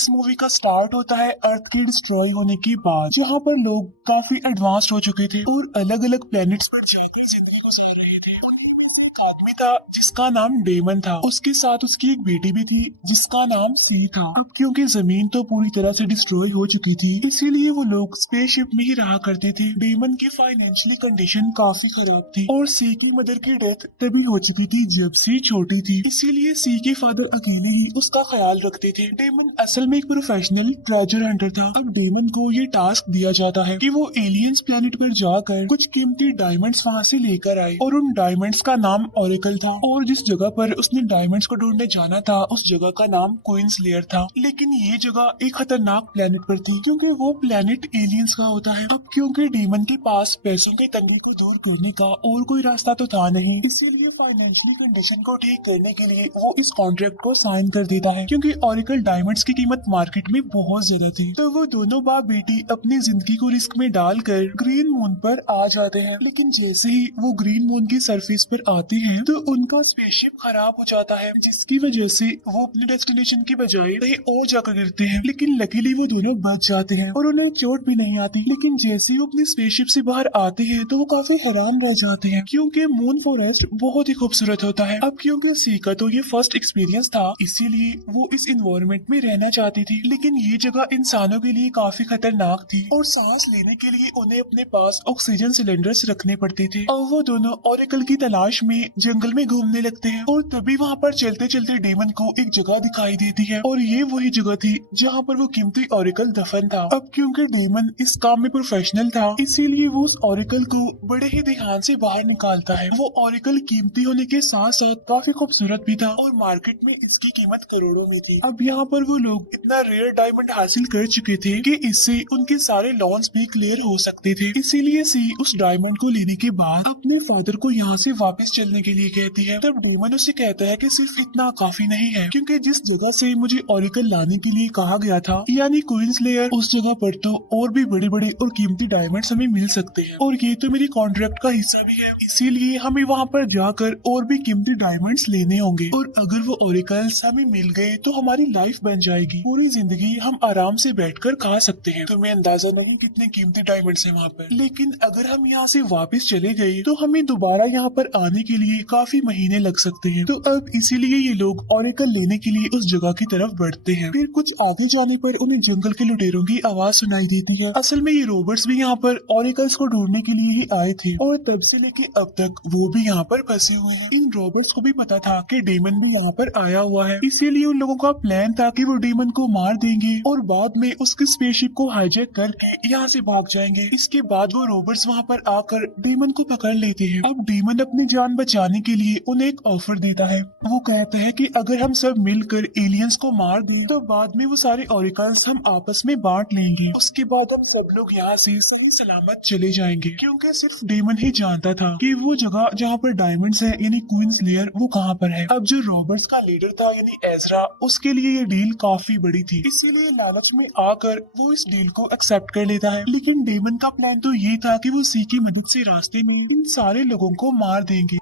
इस मूवी का स्टार्ट होता है अर्थ के डिस्ट्रॉय होने के बाद, जहाँ पर लोग काफी एडवांस्ड हो चुके थे और अलग अलग प्लेनेट्स पर जाकर जिंदगी गुजार रहे थे। उन्हीं एक आदमी था जिसका नाम डेमन था, उसके साथ उसकी एक बेटी भी थी जिसका नाम सी था। अब क्योंकि जमीन तो पूरी तरह से डिस्ट्रॉय हो चुकी थी, इसीलिए वो लोग स्पेसशिप में ही रहा करते थे। डेमन की फाइनेंशियली कंडीशन काफी खराब थी और सी की मदर की डेथ तभी हो चुकी थी जब सी छोटी थी, इसीलिए सी के फादर अकेले ही उसका ख्याल रखते थे। डेमन असल में एक प्रोफेशनल ट्रेजर हंटर था। अब डेमन को ये टास्क दिया जाता है कि वो एलियंस प्लेनेट पर जाकर कुछ कीमती डायमंड्स वहाँ से लेकर आए, और उन डायमंड्स का नाम ऑरेकल था। और जिस जगह पर उसने डायमंड्स को ढूंढने जाना था उस जगह का नाम क्वींस लेयर था। लेकिन ये जगह एक खतरनाक प्लेनेट पर थी क्योंकि वो प्लेनेट एलियंस का होता है। अब क्योंकि डेमन के पास पैसों की तंगी को दूर करने का और कोई रास्ता तो था नहीं, इसीलिए फाइनेंशियली कंडीशन को ठीक करने के लिए वो इस कॉन्ट्रैक्ट को साइन कर देता है। क्योंकि ऑरेकल डायमंड्स की कीमत मार्केट में बहुत ज्यादा थी, तो वो दोनों बाप बेटी अपनी जिंदगी को रिस्क में डालकर ग्रीन मून पर आ जाते हैं। लेकिन जैसे ही वो ग्रीन मून की सरफेस पर आते हैं तो उनका स्पेसशिप खराब हो जाता है, जिसकी वजह से वो अपने डेस्टिनेशन की बजाय कहीं और जाकर गिरते हैं। लेकिन लकीली वो दोनों बच जाते हैं और उन्हें चोट भी नहीं आती। लेकिन जैसे ही वो अपनी स्पेसशिप से बाहर आते हैं तो वो काफी हैरान रह जाते हैं क्योंकि मून फॉरेस्ट बहुत ही खूबसूरत होता है। अब क्योंकि सी का तो ये फर्स्ट एक्सपीरियंस था, इसीलिए वो इस इन्वायरमेंट में रहना चाहती थी। लेकिन ये जगह इंसानों के लिए काफी खतरनाक थी और सांस लेने के लिए उन्हें अपने पास ऑक्सीजन सिलेंडर्स रखने पड़ते थे। और वो दोनों ओरेकल की तलाश में जंगल में घूमने लगते हैं और तभी वहाँ पर चलते चलते डेमन को एक जगह दिखाई देती है, और ये वही जगह थी जहाँ पर वो कीमती ओरेकल दफन था। अब क्योंकि डेमन इस काम में प्रोफेशनल था, इसीलिए वो उस ओरेकल को बड़े ही ध्यान से बाहर निकालता है। वो ओरेकल कीमती होने के साथ साथ काफी खूबसूरत भी था और मार्केट में इसकी कीमत करोड़ों में थी। अब यहाँ पर वो लोग इतना रेयर डायमंड हासिल कर चुके थे कि इससे उनके सारे लॉन्स भी क्लियर हो सकते थे। इसीलिए सी उस डायमंड को लेने के बाद अपने फादर को यहाँ से वापस चलने के लिए कहती है। तब डेमन उसे कहता है कि सिर्फ इतना काफी नहीं है, क्योंकि जिस जगह से मुझे ओरेकल लाने के लिए कहा गया था यानी क्वींस लेयर, उस जगह पर तो और भी बड़े बड़े और कीमती डायमंड्स हमें मिल सकते हैं और ये तो मेरी कॉन्ट्रैक्ट का हिस्सा भी है, इसीलिए हमें वहाँ पर जाकर और भी कीमती डायमंड्स लेने होंगे। और अगर वो ओरेकल्स हमें मिल गए तो हमारी लाइफ बन जाएगी, पूरी जिंदगी हम आराम से बैठकर खा सकते हैं। तुम्हें अंदाजा नहीं कितने कीमती डायमंड्स हैं वहाँ पर। लेकिन अगर हम यहाँ से वापस चले गए तो हमें दोबारा यहाँ पर आने के लिए काफी महीने लग सकते हैं। तो अब इसीलिए ये लोग ओरेकल लेने के लिए उस जगह की तरफ बढ़ते हैं। फिर कुछ आगे जाने पर उन्हें जंगल के लुटेरों की आवाज सुनाई देती है। असल में ये रोबर्ट्स भी यहाँ पर ओरेकल्स को ढूंढने के लिए ही आए थे और तब से लेके अब तक वो भी यहाँ पर फंसे हुए हैं। इन रोबर्ट्स को भी पता था कि डेमन भी यहाँ पर आया हुआ है, इसीलिए उन लोगों का प्लान था कि वो डेमन को मार देंगे और बाद में उसके स्पेसशिप को हाईजैक करके यहाँ से भाग जाएंगे। इसके बाद वो रोबर्ट्स वहाँ पर आकर डेमन को पकड़ लेते हैं। अब डेमन अपनी जान बचाने के लिए उन्हें एक ऑफर देता है। वो कहता है कि अगर हम सब मिलकर एलियंस को मार दें तो बाद में वो सारे ओरेकल्स हम आपस में बांट लेंगे। उसके बाद हम सब लोग यहाँ से सही सलामत चले जाएंगे, क्योंकि सिर्फ डेमन ही जानता था कि वो जगह जहाँ पर डायमंड्स है यानी क्वींस लेयर वो कहाँ पर है। अब जो रॉबर्ट्स का लीडर था यानी एजरा, उसके लिए ये डील काफी बड़ी थी, इसीलिए लालच में आकर वो इस डील को एक्सेप्ट कर लेता है। लेकिन डेमन का प्लान तो ये था कि वो सी की मदद से रास्ते में इन सारे लोगों को मार देंगे।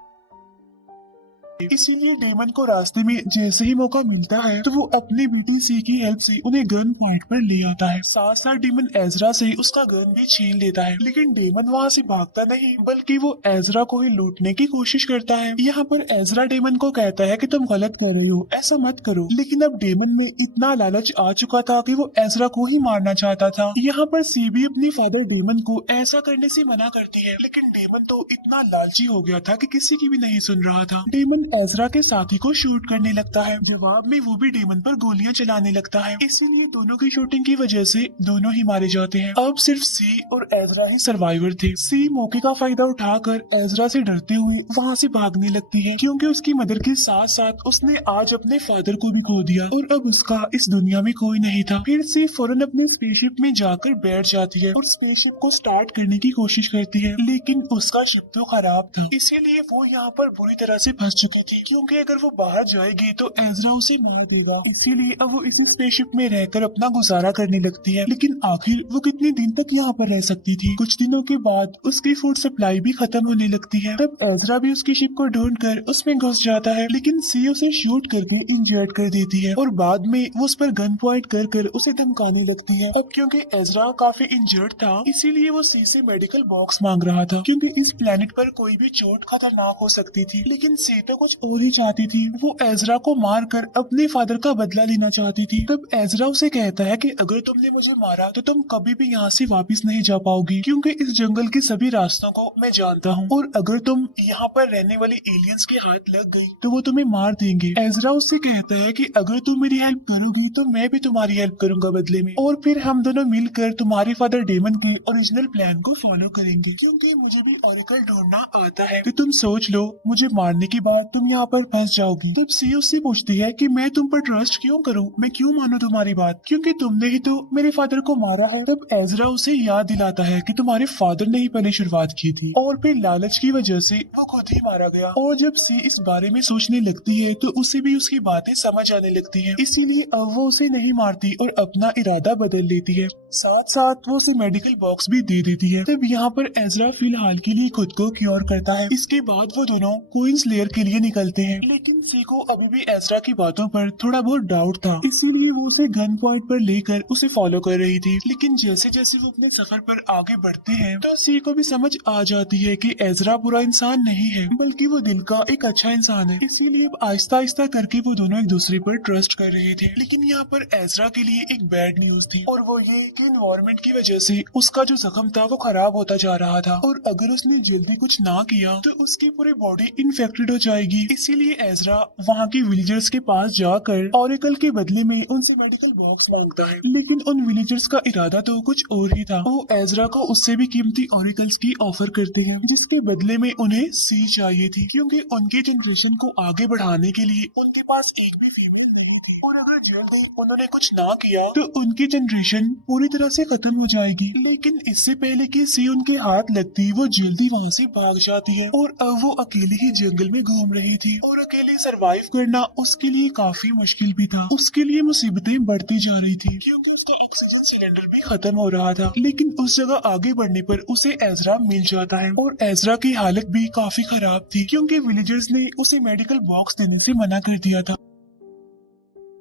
इसीलिए डेमन को रास्ते में जैसे ही मौका मिलता है तो वो अपनी बेटी सी की हेल्प से उन्हें गन पॉइंट पर ले आता है। साथ साथ डेमन एजरा से उसका गन भी छीन लेता है। लेकिन डेमन वहाँ से भागता नहीं, बल्कि वो एजरा को ही लूटने की कोशिश करता है। यहाँ पर एजरा डेमन को कहता है कि तुम गलत कर रहे हो, ऐसा मत करो। लेकिन अब डेमन में इतना लालच आ चुका था कि वो एजरा को ही मारना चाहता था। यहाँ पर सी भी अपनी फादर डेमन को ऐसा करने से मना करती है, लेकिन डेमन तो इतना लालची हो गया था कि किसी की भी नहीं सुन रहा था। डेमन एजरा के साथी को शूट करने लगता है। जवाब में वो भी डेमन पर गोलियां चलाने लगता है। इसीलिए दोनों की शूटिंग की वजह से दोनों ही मारे जाते हैं। अब सिर्फ सी और एजरा ही सर्वाइवर थे। सी मौके का फायदा उठाकर एजरा से डरते हुए वहाँ से भागने लगती है, क्योंकि उसकी मदर के साथ साथ उसने आज अपने फादर को भी खो दिया और अब उसका इस दुनिया में कोई नहीं था। फिर सी फौरन अपने स्पेसशिप में जाकर बैठ जाती है और स्पेसशिप को स्टार्ट करने की कोशिश करती है, लेकिन उसका शिप तो खराब था, इसीलिए वो यहाँ पर बुरी तरह से फंस चुके चाहती थी, क्योंकि अगर वो बाहर जाएगी तो एजरा उसे मार देगा। इसीलिए अब वो इसी स्पेसशिप में रहकर अपना गुजारा करने लगती है। लेकिन आखिर वो कितने दिन तक यहाँ पर रह सकती थी? कुछ दिनों के बाद उसकी फूड सप्लाई भी खत्म होने लगती है। तब एजरा भी उसकी शिप को ढूंढकर उसमें घुस जाता है, लेकिन सी उसे शूट करके इंजर्ड कर देती है और बाद में वो उस पर गन पॉइंट कर कर उसे धमकाने लगती है। अब क्योंकि एजरा काफी इंजर्ड था, इसीलिए वो सी से मेडिकल बॉक्स मांग रहा था, क्योंकि इस प्लेनेट पर कोई भी चोट खतरनाक हो सकती थी। लेकिन सी तो कुछ और ही चाहती थी, वो एजरा को मार कर अपने फादर का बदला लेना चाहती थी। तब एजरा उसे कहता है कि अगर तुमने मुझे मारा तो तुम कभी भी यहाँ से वापस नहीं जा पाओगी, क्योंकि इस जंगल के सभी रास्तों को मैं जानता हूँ, और अगर तुम यहाँ पर रहने वाले एलियंस के हाथ लग गई तो वो तुम्हें मार देंगे। एजरा उससे कहता है कि अगर तुम मेरी हेल्प करोगी तो मैं भी तुम्हारी हेल्प करूंगा बदले में, और फिर हम दोनों मिलकर तुम्हारे फादर डेमन के ओरिजिनल प्लान को फॉलो करेंगे, क्योंकि मुझे भी ओरेकल ढूंढना आता है। तो तुम सोच लो, मुझे मारने के बाद तुम यहाँ पर फंस जाओगी। तब सी उससे पूछती है कि मैं तुम पर ट्रस्ट क्यों करूँ, मैं क्यों मानूं तुम्हारी बात, क्योंकि तुमने ही तो मेरे फादर को मारा है। तब एजरा उसे याद दिलाता है कि तुम्हारे फादर ने ही पहले शुरुआत की थी और फिर लालच की वजह से वो खुद ही मारा गया। और जब सी इस बारे में सोचने लगती है तो उसे भी उसकी बातें समझ आने लगती हैं, इसीलिए अब वो उसे नहीं मारती और अपना इरादा बदल लेती है। साथ साथ वो उसे मेडिकल बॉक्स भी दे देती है। तब यहाँ पर एजरा फिलहाल के लिए खुद को क्योर करता है। इसके बाद वो दोनों क्वींस लेयर के लिए निकलते हैं, लेकिन सी को अभी भी एजरा की बातों पर थोड़ा बहुत डाउट था, इसीलिए वो उसे गन पॉइंट पर लेकर उसे फॉलो कर रही थी। लेकिन जैसे जैसे वो अपने सफर पर आगे बढ़ते हैं तो सी को भी समझ आ जाती है कि एजरा बुरा इंसान नहीं है, बल्कि वो दिल का एक अच्छा इंसान है। इसीलिए अब आहिस्ता आहिस्ता करके वो दोनों एक दूसरे पर ट्रस्ट कर रहे थे। लेकिन यहाँ पर एजरा के लिए एक बैड न्यूज थी, और वो ये कि एनवायरनमेंट की वजह से उसका जो जख्म था वो खराब होता जा रहा था, और अगर उसने जल्दी कुछ ना किया तो उसकी पूरी बॉडी इन्फेक्टेड हो जाएगी। इसीलिए एजरा वहाँ के विलेजर्स के पास जाकर ओरेकल के बदले में उनसे मेडिकल बॉक्स मांगता है। लेकिन उन विलेजर्स का इरादा तो कुछ और ही था। वो एजरा को उससे भी कीमती ओरेकल्स की ऑफर करते हैं, जिसके बदले में उन्हें सी चाहिए थी, क्योंकि उनकी जनरेशन को आगे बढ़ाने के लिए उनके पास एक भी फीमेल, और अगर जल्दी उन्होंने कुछ ना किया तो उनकी जनरेशन पूरी तरह से खत्म हो जाएगी। लेकिन इससे पहले कि सी उनके हाथ लगती वो जल्दी वहाँ से भाग जाती है, और अब वो अकेली ही जंगल में घूम रही थी, और अकेले सरवाइव करना उसके लिए काफी मुश्किल भी था। उसके लिए मुसीबतें बढ़ती जा रही थी, क्योंकि उसका ऑक्सीजन सिलेंडर भी खत्म हो रहा था। लेकिन उस जगह आगे बढ़ने पर उसे एजरा मिल जाता है, और एजरा की हालत भी काफी खराब थी, क्योंकि विलेजर्स ने उसे मेडिकल बॉक्स देने से मना कर दिया था।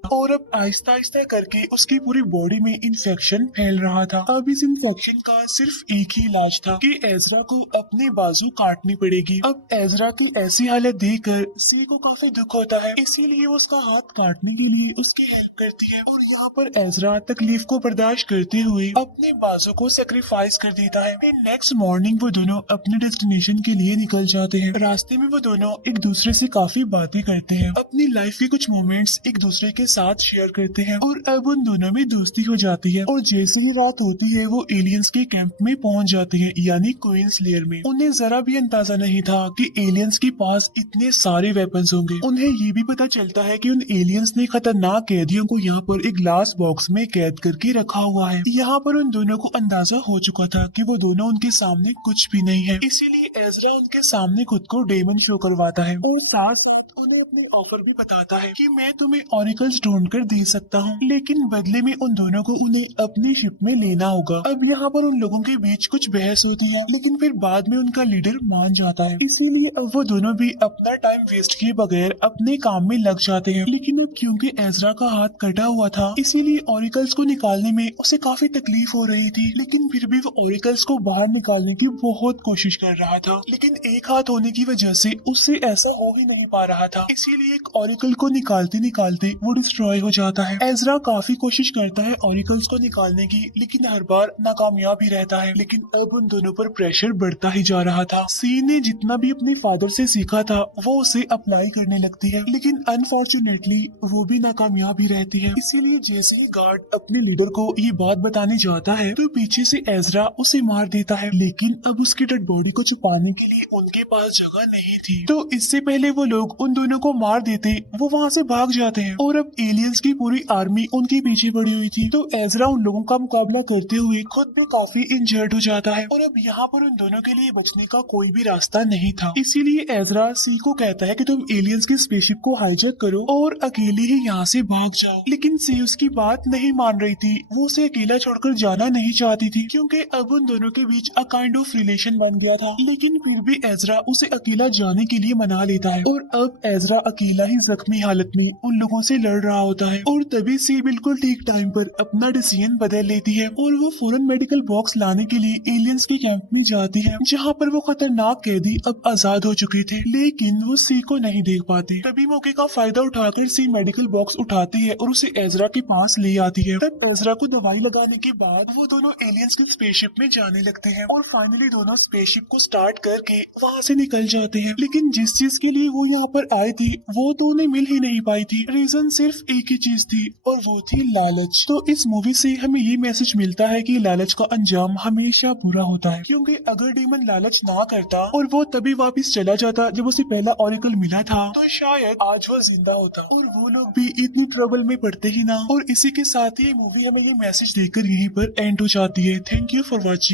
और अब आहिस्ता आहिस्ता करके उसकी पूरी बॉडी में इन्फेक्शन फैल रहा था। अब इस इन्फेक्शन का सिर्फ एक ही इलाज था कि एजरा को अपनी बाजू काटनी पड़ेगी। अब एजरा की ऐसी हालत देखकर सी को काफी दुख होता है, इसीलिए वो उसका हाथ काटने के लिए उसकी हेल्प करती है, और यहाँ पर एजरा तकलीफ को बर्दाश्त करते हुए अपने बाजू को सेक्रीफाइस कर देता है। फिर नेक्स्ट मॉर्निंग वो दोनों अपने डेस्टिनेशन के लिए निकल जाते हैं। रास्ते में वो दोनों एक दूसरे से काफी बातें करते हैं, अपनी लाइफ के कुछ मोमेंट्स एक दूसरे के साथ शेयर करते हैं, और अब उन दोनों में दोस्ती हो जाती है। और जैसे ही रात होती है वो एलियंस के कैंप में पहुंच जाते हैं, यानी क्वींस लेयर में। उन्हें जरा भी अंदाजा नहीं था कि एलियंस के पास इतने सारे वेपन्स होंगे। उन्हें ये भी पता चलता है कि उन एलियंस ने खतरनाक कैदियों को यहाँ पर एक ग्लास बॉक्स में कैद करके रखा हुआ है। यहाँ पर उन दोनों को अंदाजा हो चुका था कि वो दोनों उनके सामने कुछ भी नहीं है, इसीलिए एजरा उनके सामने खुद को डेमन शो करवाता है, और साथ उन्हें अपने ऑफर भी बताता है कि मैं तुम्हें ऑरिकल्स ढूंढ कर दे सकता हूँ, लेकिन बदले में उन दोनों को उन्हें अपनी शिप में लेना होगा। अब यहाँ पर उन लोगों के बीच कुछ बहस होती है, लेकिन फिर बाद में उनका लीडर मान जाता है, इसीलिए अब वो दोनों भी अपना टाइम वेस्ट किए बगैर अपने काम में लग जाते हैं। लेकिन अब क्योंकि एजरा का हाथ कटा हुआ था, इसीलिए ऑरिकल्स को निकालने में उसे काफी तकलीफ हो रही थी, लेकिन फिर भी वो ऑरिकल्स को बाहर निकालने की बहुत कोशिश कर रहा था। लेकिन एक हाथ होने की वजह से उससे ऐसा हो ही नहीं पा रहा था, इसीलिए एक ऑरिकल को निकालते निकालते वो डिस्ट्रॉय हो जाता है। एजरा काफी कोशिश करता है ऑरिकल्स को निकालने की, लेकिन हर बार नाकामयाब ही रहता है। लेकिन अब उन दोनों पर प्रेशर बढ़ता ही जा रहा था। सी ने जितना भी अपने फादर से सीखा था वो उसे अप्लाई करने लगती है, लेकिन अनफॉर्चुनेटली वो भी नाकामयाब ही रहती है। इसीलिए जैसे ही गार्ड अपने लीडर को ये बात बताने जाता है तो पीछे से एजरा उसे मार देता है, लेकिन अब उसकी डेड बॉडी को छुपाने के लिए उनके पास जगह नहीं थी। तो इससे पहले वो लोग उन दोनों को मार देते वो वहाँ से भाग जाते हैं और अब एलियंस की पूरी आर्मी उनके पीछे पड़ी हुई थी। तो एजरा उन लोगों का मुकाबला करते हुए खुद भी काफी इंजर्ड हो जाता है और अब यहाँ पर उन दोनों के लिए बचने का कोई भी रास्ता नहीं था। इसीलिए एजरा सी को कहता है कि तुम एलियंस की स्पेसशिप को हाईजैक करो और अकेले ही यहाँ से भाग जाओ। लेकिन सी उसकी बात नहीं मान रही थी, वो उसे अकेला छोड़कर जाना नहीं चाहती थी क्योंकि अब उन दोनों के बीच अ काइंड ऑफ रिलेशन बन गया था। लेकिन फिर भी एजरा उसे अकेला जाने के लिए मना लेता है और अब एजरा अकेला ही जख्मी हालत में उन लोगों से लड़ रहा होता है और तभी सी बिल्कुल ठीक टाइम पर अपना डिसीजन बदल लेती है और वो फौरन मेडिकल बॉक्स लाने के लिए एलियंस के कैंप में जाती है जहाँ पर वो खतरनाक कैदी अब आजाद हो चुके थे। लेकिन वो सी को नहीं देख पाते। तभी मौके का फायदा उठाकर सी मेडिकल बॉक्स उठाती है और उसे एजरा के पास ले आती है। तब एजरा को दवाई लगाने के बाद वो दोनों एलियंस की स्पेसशिप में जाने लगते हैं और फाइनली दोनों स्पेसशिप को स्टार्ट करके वहाँ से निकल जाते हैं। लेकिन जिस चीज के लिए वो यहाँ पर आए थे वो तो उन्हें मिल ही नहीं पाई थी। रीजन सिर्फ एक ही चीज थी और वो थी लालच। तो इस मूवी से हमें ये मैसेज मिलता है कि लालच का अंजाम हमेशा बुरा होता है, क्योंकि अगर डेमन लालच ना करता और वो तभी वापस चला जाता जब उसे पहला ऑरिकल मिला था तो शायद आज वो जिंदा होता और वो लोग भी इतनी ट्रबल में पड़ते ही ना। और इसी के साथ ही मूवी हमें ये मैसेज देकर यहीं पर एंड हो जाती है। Thank you for watching.